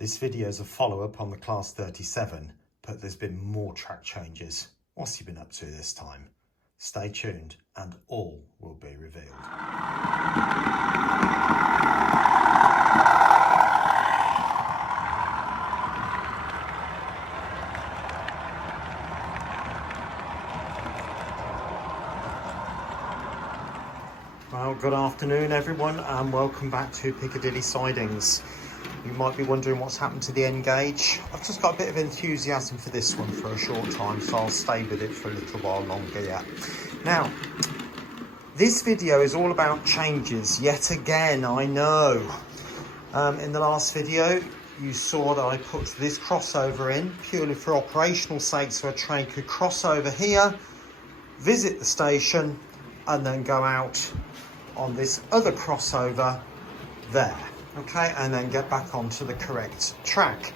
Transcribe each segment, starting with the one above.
This video is a follow-up on the Class 37, but there's been more track changes. What's he been up to this time? Stay tuned and all will be revealed. Well, good afternoon everyone and welcome back to Piccadilly Sidings. You might be wondering what's happened to the N gauge. I've just got a bit of enthusiasm for this one for a short time, so I'll stay with it for a little while longer yet. Now, this video is all about changes yet again, I know. In the last video, you saw that I put this crossover in purely for operational sake, so a train could cross over here, visit the station, and then go out on this other crossover there. Okay, and then get back onto the correct track.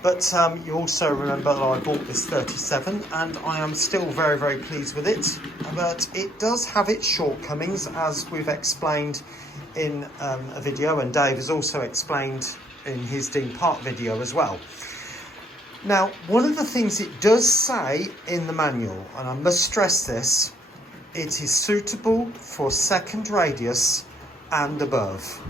But you also remember that I bought this 37 and I am still very, very pleased with it. But it does have its shortcomings, as we've explained in a video, and Dave has also explained in his Dean Park video as well. Now, one of the things it does say in the manual, and I must stress this, it is suitable for second radius and above.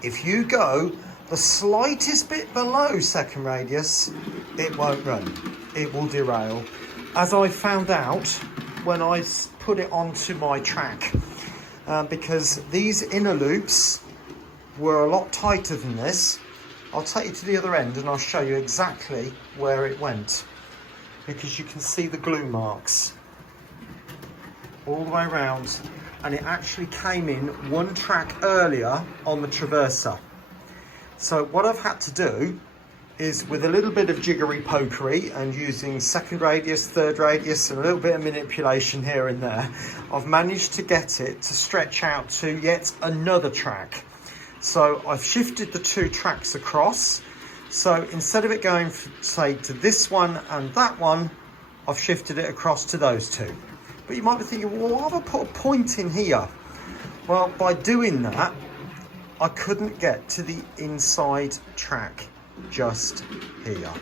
If you go the slightest bit below second radius, it won't run. It will derail. As I found out when I put it onto my track, because these inner loops were a lot tighter than this. I'll take you to the other end and I'll show you exactly where it went, because you can see the glue marks all the way around. And it actually came in one track earlier on the traverser. So what I've had to do is, with a little bit of jiggery pokery and using second radius, third radius, and a little bit of manipulation here and there, I've managed to get it to stretch out to yet another track. So I've shifted the two tracks across. So instead of it going, say, to this one and that one, I've shifted it across to those two. But you might be thinking, well, why have I put a point in here? Well, by doing that, I couldn't get to the inside track just here.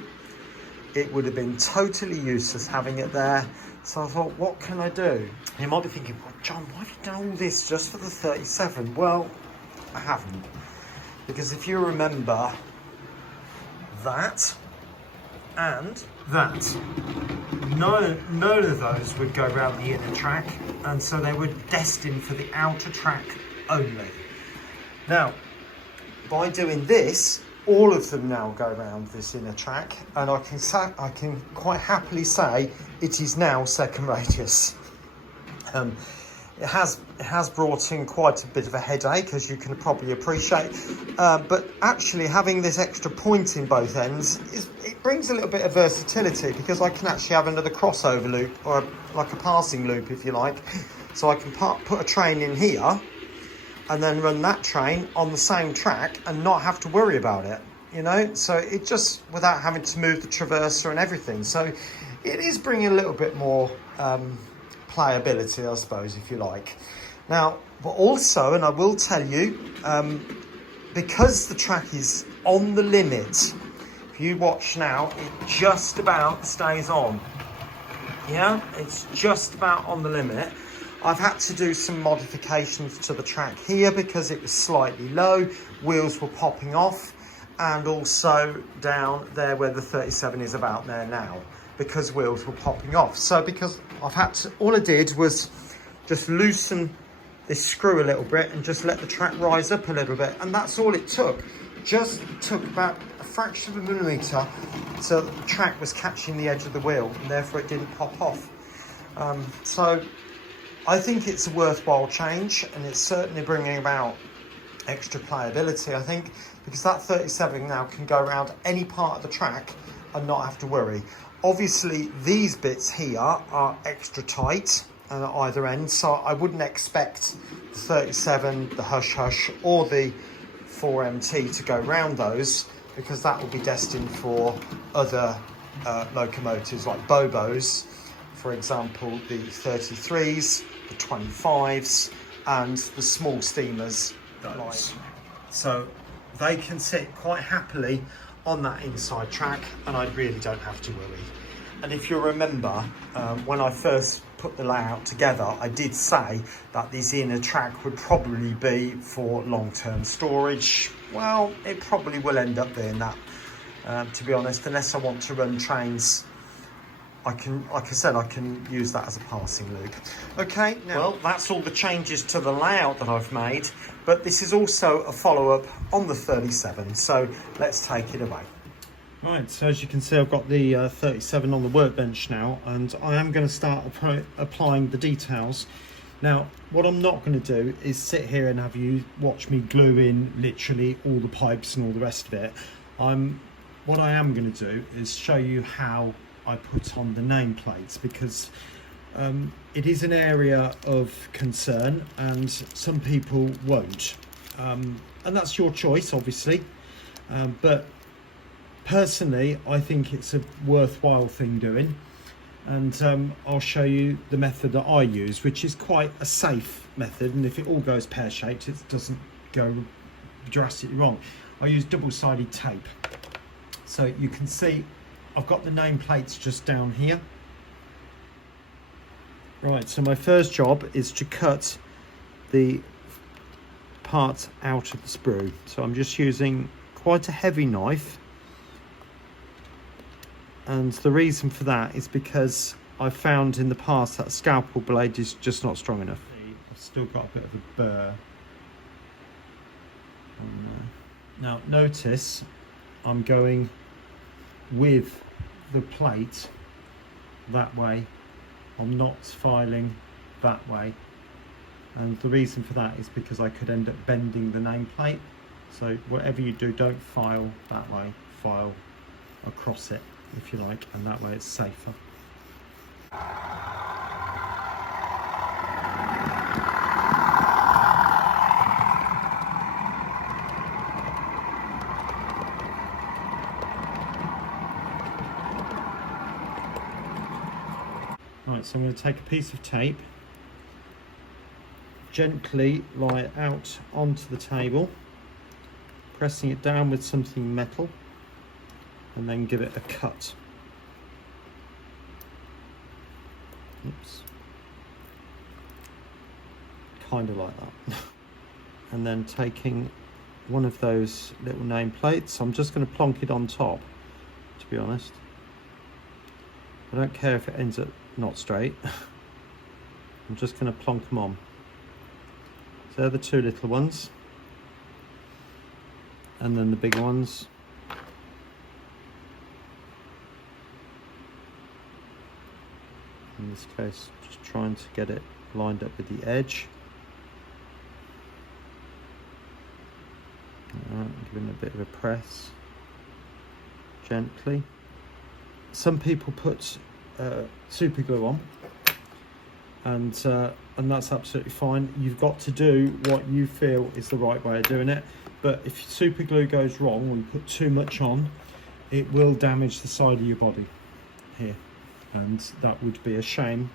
It would have been totally useless having it there. So I thought, what can I do? You might be thinking, well, John, why have you done all this just for the 37? Well, I haven't. Because if you remember that and that, none of those would go around the inner track, and so they were destined for the outer track only. Now, by doing this, all of them now go around this inner track, and I can quite happily say it is now second radius. It has brought in quite a bit of a headache, as you can probably appreciate, but actually having this extra point in both ends, it brings a little bit of versatility, because I can actually have another crossover loop, or like a passing loop if you like. So I can put a train in here and then run that train on the same track and not have to worry about it, you know, so it just, without having to move the traverser and everything. So it is bringing a little bit more playability, I suppose, if you like. Now, but also, and I will tell you, because the track is on the limit, if you watch now, it just about stays on. Yeah, it's just about on the limit. I've had to do some modifications to the track here because it was slightly low, wheels were popping off, and also down there where the 37 is about there now, because wheels were popping off. So because I've had to, all I did was just loosen this screw a little bit and just let the track rise up a little bit, and that's all it took. Just took about a fraction of a millimetre so that the track was catching the edge of the wheel, and therefore it didn't pop off. So I think it's a worthwhile change, and it's certainly bringing about extra playability, I think, because that 37 now can go around any part of the track and not have to worry. Obviously, these bits here are extra tight at either end, so I wouldn't expect the 37, the Hush Hush, or the 4MT to go round those, because that will be destined for other locomotives like Bobos, for example, the 33s, the 25s, and the small steamers. So they can sit quite happily on that inside track, and I really don't have to worry. And if you remember, when I first put the layout together, I did say that this inner track would probably be for long-term storage. Well, it probably will end up being that, to be honest, unless I want to run trains. Like I said, I can use that as a passing loop. Okay, now, well, that's all the changes to the layout that I've made, but this is also a follow-up on the 37, so let's take it away. Right, so as you can see, I've got the 37 on the workbench now, and I am going to start applying the details. Now, what I'm not going to do is sit here and have you watch me glue in literally all the pipes and all the rest of it. What I am going to do is show you how I put on the nameplates, because it is an area of concern and some people won't, and that's your choice, obviously, but personally I think it's a worthwhile thing doing, and I'll show you the method that I use, which is quite a safe method, and if it all goes pear-shaped, it doesn't go drastically wrong. I use double-sided tape, so you can see I've got the nameplates just down here. Right, so my first job is to cut the part out of the sprue. So I'm just using quite a heavy knife. And the reason for that is because I found in the past that scalpel blade is just not strong enough. I've still got a bit of a burr on there. Now notice I'm going with the plate that way, I'm not filing that way, and the reason for that is because I could end up bending the nameplate. So whatever you do, don't file that way, file across it if you like, and that way it's safer. Right, so I'm going to take a piece of tape, gently lie it out onto the table, pressing it down with something metal, and then give it a cut. Oops. Kind of like that. And then taking one of those little nameplates, I'm just going to plonk it on top, to be honest. I don't care if it ends up not straight. I'm just going to plonk them on. So they're the two little ones, and then the big ones. In this case, just trying to get it lined up with the edge. Giving it a bit of a press, gently. Some people put super glue on, and that's absolutely fine. You've got to do what you feel is the right way of doing it, but if super glue goes wrong or you put too much on, it will damage the side of your body here, and that would be a shame.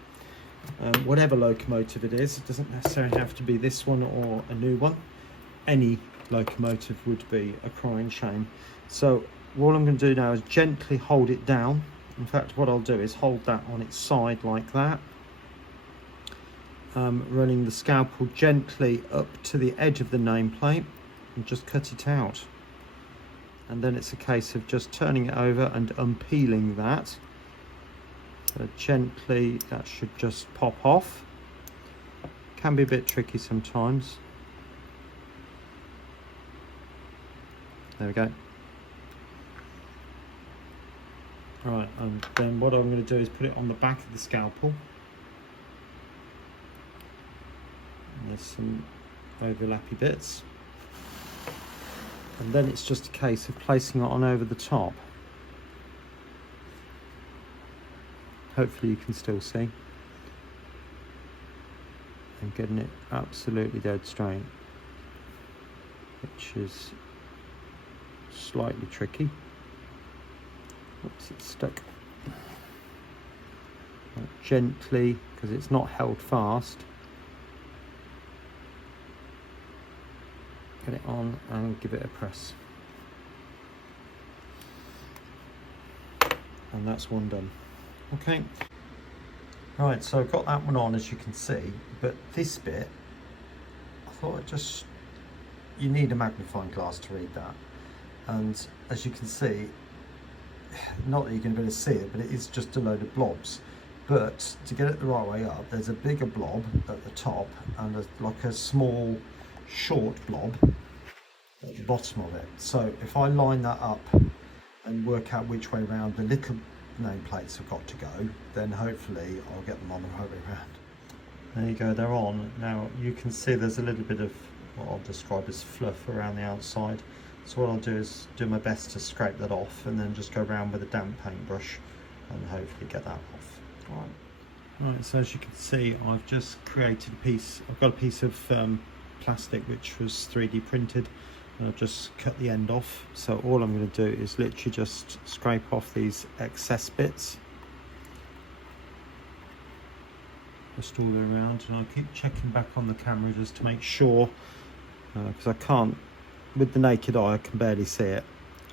Whatever locomotive it is, it doesn't necessarily have to be this one or a new one. Any locomotive would be a crying shame. So all I'm going to do now is gently hold it down. In fact, what I'll do is hold that on its side like that, running the scalpel gently up to the edge of the nameplate and just cut it out. And then it's a case of just turning it over and unpeeling that. So gently, that should just pop off. Can be a bit tricky sometimes. There we go. Right, and then what I'm going to do is put it on the back of the scalpel. And there's some overlappy bits. And then it's just a case of placing it on over the top. Hopefully you can still see. And getting it absolutely dead straight, which is slightly tricky. Oops, it's stuck. Gently, because it's not held fast. Get it on and give it a press. and that's one done. Okay, right, so I've got that one on, as you can see, but this bit, I thought you need a magnifying glass to read that. And as you can see, not that you're going to be able to see it, but it is just a load of blobs. But to get it the right way up, there's a bigger blob at the top and like a small short blob at the bottom of it. So if I line that up and work out which way around the little nameplates have got to go, then hopefully I'll get them on the right way around. There you go, they're on. Now you can see there's a little bit of what I'll describe as fluff around the outside. So what I'll do is do my best to scrape that off and then just go around with a damp paintbrush and hopefully get that off. Right, so as you can see, I've just created I've got a piece of plastic which was 3D printed, and I've just cut the end off. So all I'm going to do is literally just scrape off these excess bits. Just all the way around, and I'll keep checking back on the camera just to make sure, because I can't, with the naked eye I can barely see it,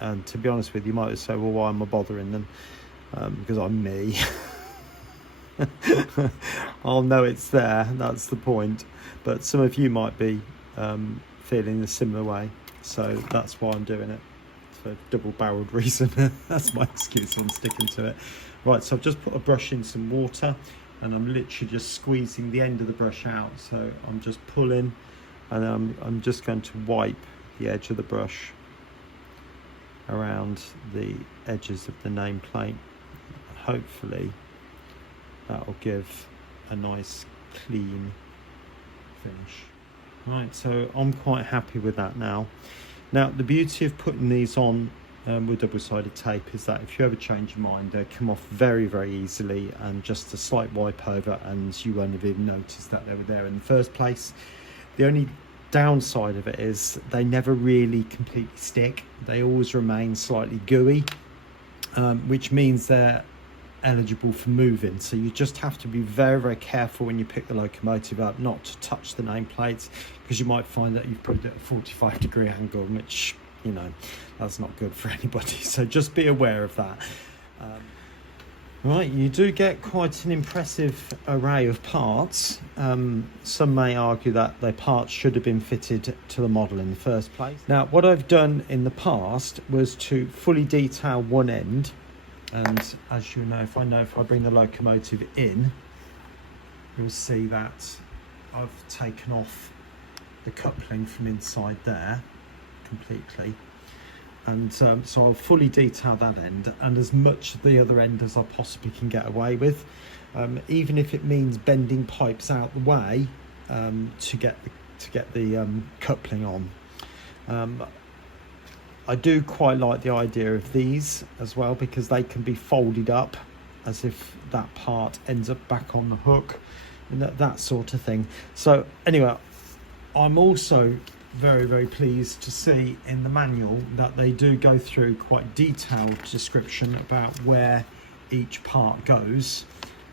and to be honest with you, you might say, well, why am I bothering them? Because I'm me. I'll know it's there, that's the point, but some of you might be feeling the similar way, so that's why I'm doing it. For a double-barreled reason. That's my excuse, I'm sticking to it. Right, so I've just put a brush in some water and I'm literally just squeezing the end of the brush out, so I'm just pulling, and I'm just going to wipe the edge of the brush around the edges of the nameplate. Hopefully that will give a nice clean finish. Right, so I'm quite happy with that now. Now the beauty of putting these on with double-sided tape is that if you ever change your mind, they come off very, very easily, and just a slight wipe over and you won't have even noticed that they were there in the first place. The only downside of it is they never really completely stick. They always remain slightly gooey, which means they're eligible for moving. So you just have to be very, very careful when you pick the locomotive up not to touch the nameplates, because you might find that you've put it at a 45-degree angle, which, you know, that's not good for anybody. So just be aware of that. Right, you do get quite an impressive array of parts. Some may argue that their parts should have been fitted to the model in the first place. Now, what I've done in the past was to fully detail one end, and as you know, if I bring the locomotive in, you'll see that I've taken off the coupling from inside there completely, and so I'll fully detail that end and as much of the other end as I possibly can get away with, even if it means bending pipes out the way to get the coupling on. I do quite like the idea of these as well, because they can be folded up as if that part ends up back on the hook and that sort of thing. So anyway, I'm also very, very pleased to see in the manual that they do go through quite detailed description about where each part goes,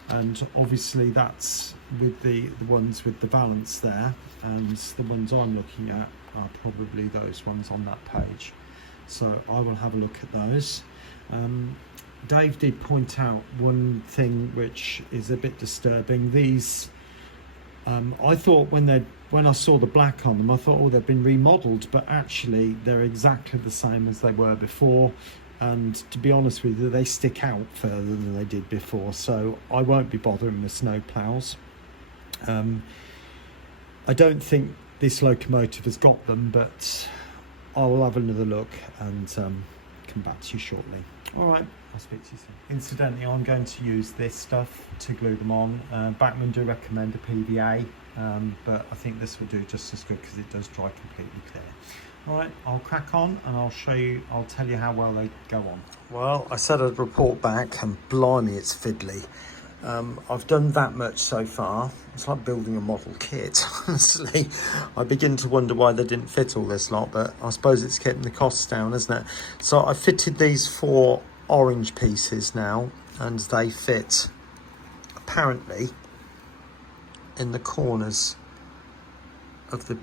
and obviously that's with the ones with the valance there, and the ones I'm looking at are probably those ones on that page. So I will have a look at those. Dave did point out one thing which is a bit disturbing. These, I thought when I saw the black on them, I thought, oh, they've been remodeled, but actually they're exactly the same as they were before. And to be honest with you, they stick out further than they did before. So I won't be bothering with snow plows. I don't think this locomotive has got them, but I will have another look and come back to you shortly. All right, I'll speak to you soon. Incidentally, I'm going to use this stuff to glue them on. Bachmann do recommend a PVA, but I think this will do just as good because it does dry completely clear. All right, I'll crack on and I'll tell you how well they go on. Well, I said I'd report back, and blimey, it's fiddly. I've done that much so far. It's like building a model kit, honestly. I begin to wonder why they didn't fit all this lot, but I suppose it's keeping the costs down, isn't it? So I fitted these 4 orange pieces now, and they fit, apparently, in the corners of the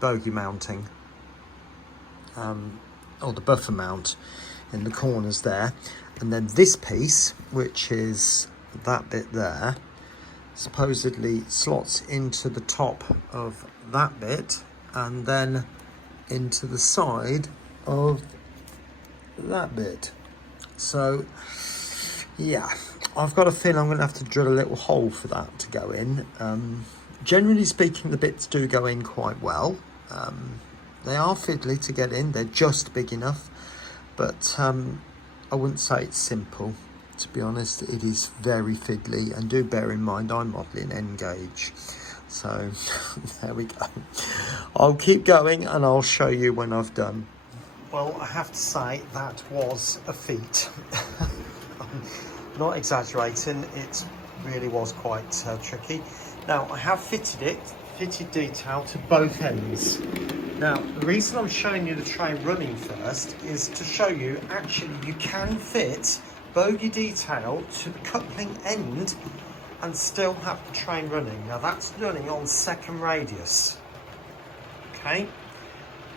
bogey mounting. or the buffer mount in the corners there. And then this piece, which is that bit there, supposedly slots into the top of that bit and then into the side of that bit. So yeah, I've got a feeling I'm going to have to drill a little hole for that to go in. Generally speaking, the bits do go in quite well. They are fiddly to get in, they're just big enough, but I wouldn't say it's simple. To be honest, it is very fiddly, and do bear in mind I'm modelling N gauge. So there we go. I'll keep going and I'll show you when I've done. Well, I have to say that was a feat. Not exaggerating, it really was quite tricky. Now I have fitted detail to both ends. Now the reason I'm showing you the train running first is to show you actually you can fit bogey detail to the coupling end and still have the train running. Now that's running on second radius. Okay,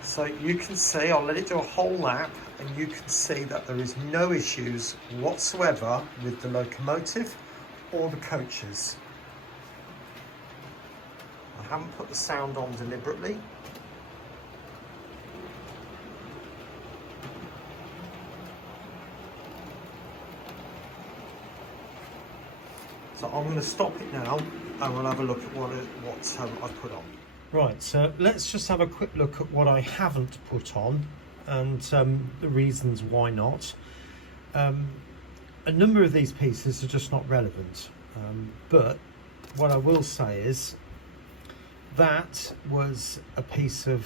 so you can see, I'll let it do a whole lap, and you can see that there is no issues whatsoever with the locomotive or the coaches. I haven't put the sound on deliberately. So I'm going to stop it now and we'll have a look at what I've put on. Right, so let's just have a quick look at what I haven't put on and the reasons why not. A number of these pieces are just not relevant, but what I will say is that was a piece of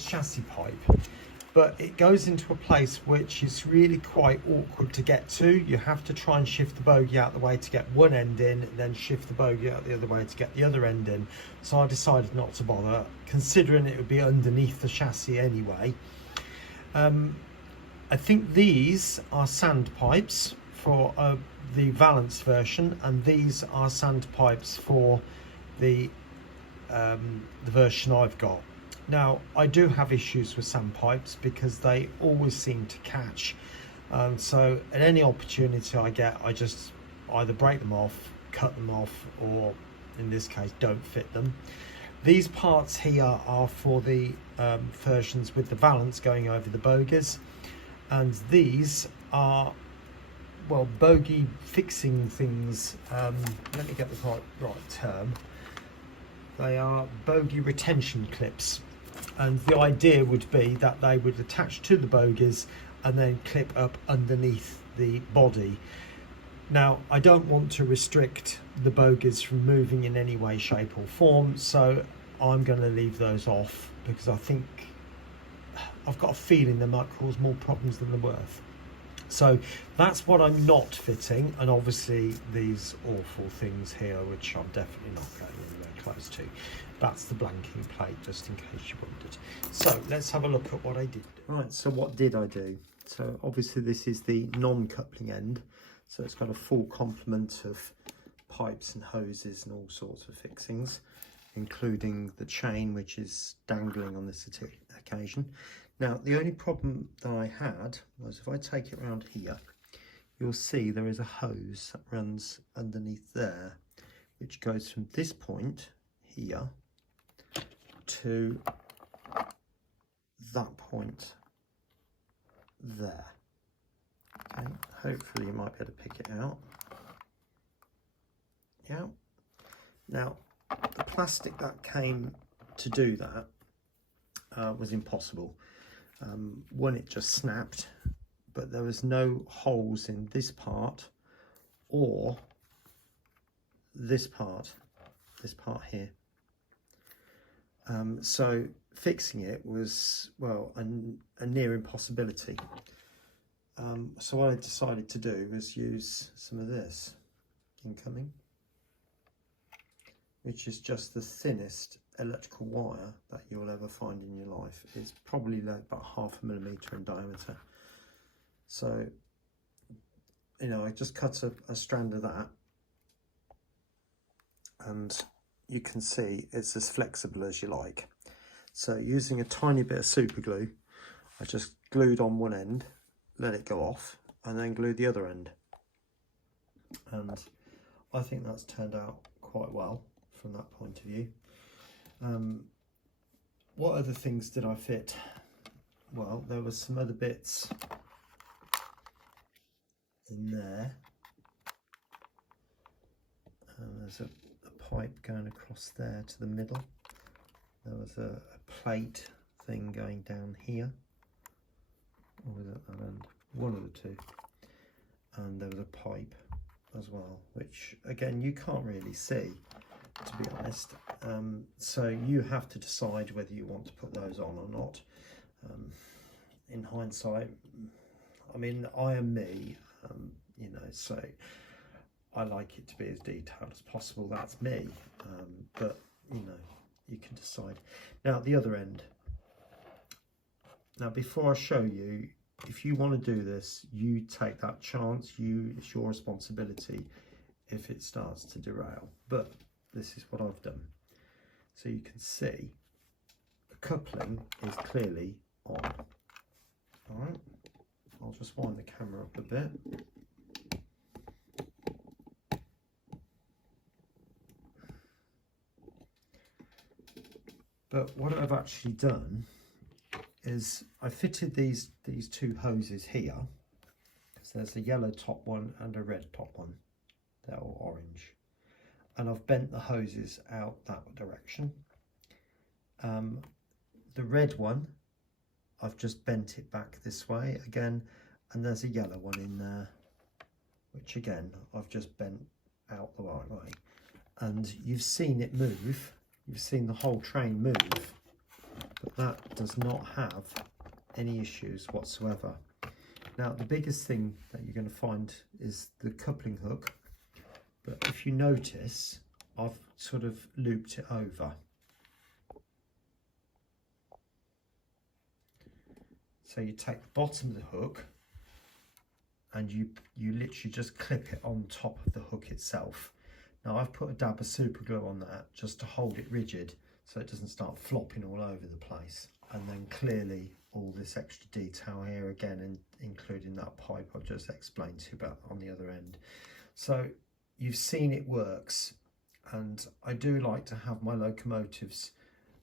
chassis pipe, but it goes into a place which is really quite awkward to get to. You have to try and shift the bogie out the way to get one end in, then shift the bogie out the other way to get the other end in. So I decided not to bother, considering it would be underneath the chassis anyway. I think these are sand pipes for the Valence version, and these are sand pipes for the version I've got. Now I do have issues with sandpipes because they always seem to catch, so at any opportunity I get, I just either break them off, cut them off, or in this case don't fit them. These parts here are for the versions with the valance going over the bogies, and these are, well, bogie fixing things. Let me get the right term. They are bogie retention clips, and the idea would be that they would attach to the bogies and then clip up underneath the body. Now I don't want to restrict the bogies from moving in any way, shape or form, so I'm going to leave those off because I think I've got a feeling they might cause more problems than they're worth. So that's what I'm not fitting, and obviously these awful things here which I'm definitely not going anywhere close to. That's the blanking plate, just in case you wondered. So let's have a look at what I did. Right, so what did I do? So obviously this is the non-coupling end, so it's got a full complement of pipes and hoses and all sorts of fixings, including the chain which is dangling on this occasion. Now the only problem that I had was if I take it around here, you'll see there is a hose that runs underneath there, which goes from this point here to that point there. Okay, hopefully you might be able to pick it out. Yeah. Now the plastic that came to do that was impossible. One, it just snapped, but there was no holes in this part or this part here. So fixing it was, well, a near impossibility. So what I decided to do was use some of this incoming, which is just the thinnest electrical wire that you'll ever find in your life. It's probably like about 0.5 millimeter in diameter. So, you know, I just cut a strand of that, and you can see it's as flexible as you like. So using a tiny bit of super glue, I just glued on one end, let it go off, and then glued the other end. And I think that's turned out quite well from that point of view. What other things did I fit? Well, there were some other bits in there. There's a pipe going across there to the middle. There was a plate thing going down here. Or was it that end? One of the two. And there was a pipe as well, which again you can't really see, to be honest. So you have to decide whether you want to put those on or not. In hindsight, I mean, I am me, you know, so I like it to be as detailed as possible. That's me, but you know, you can decide. Now the other end. Now before I show you, if you want to do this, you take that chance. It's your responsibility if it starts to derail. But this is what I've done. So you can see the coupling is clearly on. All right, I'll just wind the camera up a bit. But what I've actually done is I fitted these two hoses here. So there's a yellow top one and a red top one. They're all orange. And I've bent the hoses out that direction. The red one, I've just bent it back this way again, and there's a yellow one in there, which again, I've just bent out the right way. And you've seen it move, you've seen the whole train move, but that does not have any issues whatsoever. Now, the biggest thing that you're going to find is the coupling hook, but if you notice, I've sort of looped it over. So you take the bottom of the hook and you literally just clip it on top of the hook itself. Now I've put a dab of super glue on that just to hold it rigid so it doesn't start flopping all over the place. And then clearly all this extra detail here again, and including that pipe I've just explained to you about on the other end. So you've seen it works, and I do like to have my locomotives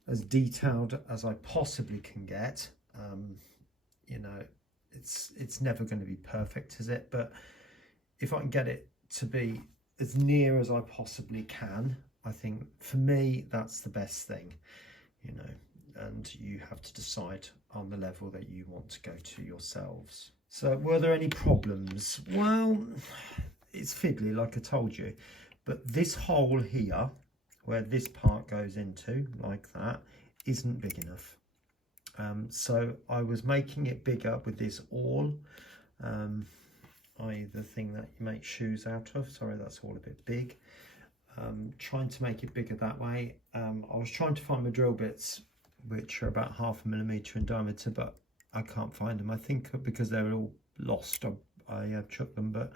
as detailed as I possibly can get. You know, it's never going to be perfect, is it? But if I can get it to be as near as I possibly can, I think for me that's the best thing, you know, and you have to decide on the level that you want to go to yourselves. So were there any problems? Well, it's fiddly, like I told you, but this hole here where this part goes into like that isn't big enough. So I was making it bigger with this awl, i.e. the thing that you make shoes out of. Sorry, that's all a bit big. Trying to make it bigger that way. I was trying to find my drill bits, which are about 0.5 millimeter in diameter, but I can't find them. I think because they're all lost, I chucked them. But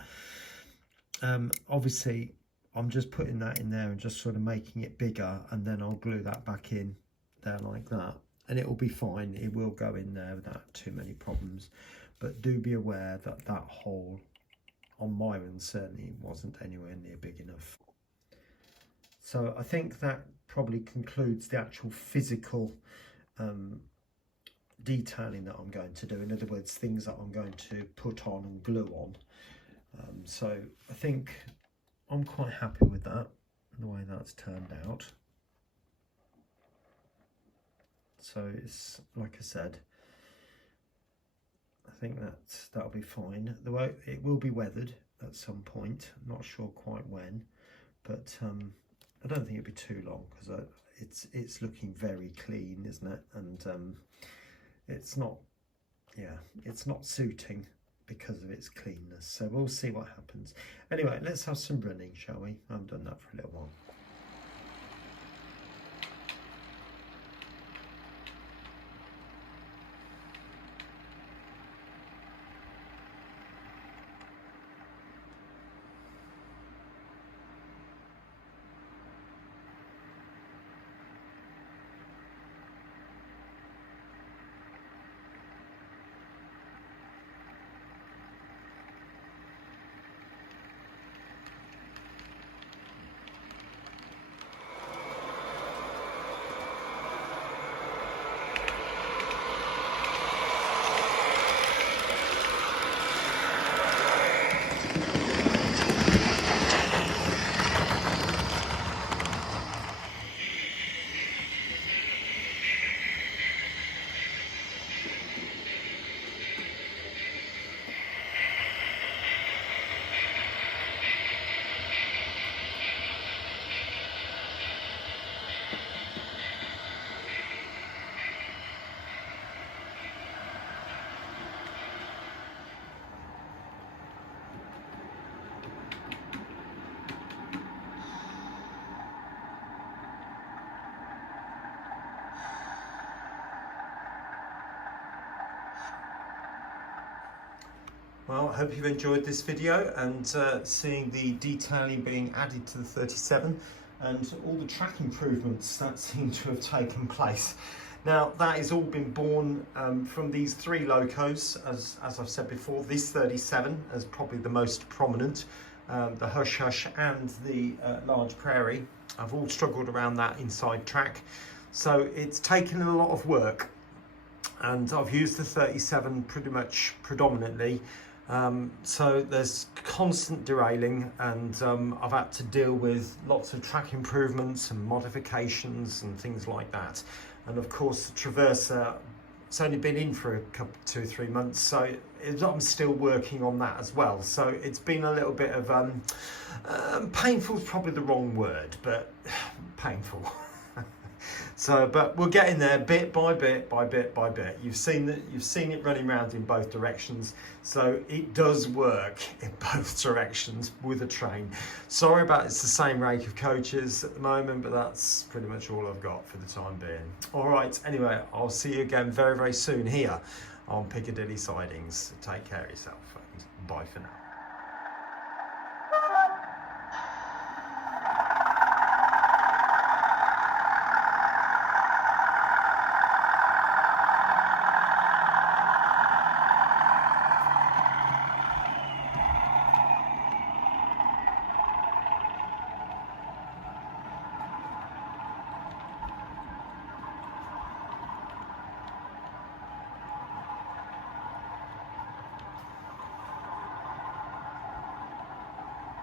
obviously, I'm just putting that in there and just sort of making it bigger, and then I'll glue that back in there like that. And it will be fine, it will go in there without too many problems. But do be aware that that hole on my one certainly wasn't anywhere near big enough. So I think that probably concludes the actual physical detailing that I'm going to do. In other words, things that I'm going to put on and glue on. So I think I'm quite happy with that, the way that's turned out. So it's, like I said, I think that'll be fine. The way it will be weathered at some point, I'm not sure quite when, but I don't think it'll be too long, because it's looking very clean, isn't it? And it's not, yeah, it's not suiting because of its cleanness. So we'll see what happens. Anyway, let's have some running, shall we? I haven't done that for a little while. Well, I hope you've enjoyed this video and seeing the detailing being added to the 37 and all the track improvements that seem to have taken place. Now, that has all been born from these three locos, as I've said before. This 37 is probably the most prominent. The Hush Hush and the large Prairie. I've all struggled around that inside track. So it's taken a lot of work. And I've used the 37 pretty much predominantly. So there's constant derailing, and I've had to deal with lots of track improvements and modifications and things like that. And of course the Traverser, it's only been in for a couple, 2-3 months, so I'm still working on that as well. So it's been a little bit of painful is probably the wrong word, but painful. So, but we're getting there bit by bit by bit by bit. You've seen it running around in both directions, so it does work in both directions with a train. Sorry about it's the same rake of coaches at the moment, but that's pretty much all I've got for the time being. All right, anyway, I'll see you again very, very soon here on Piccadilly Sidings. Take care of yourself and bye for now.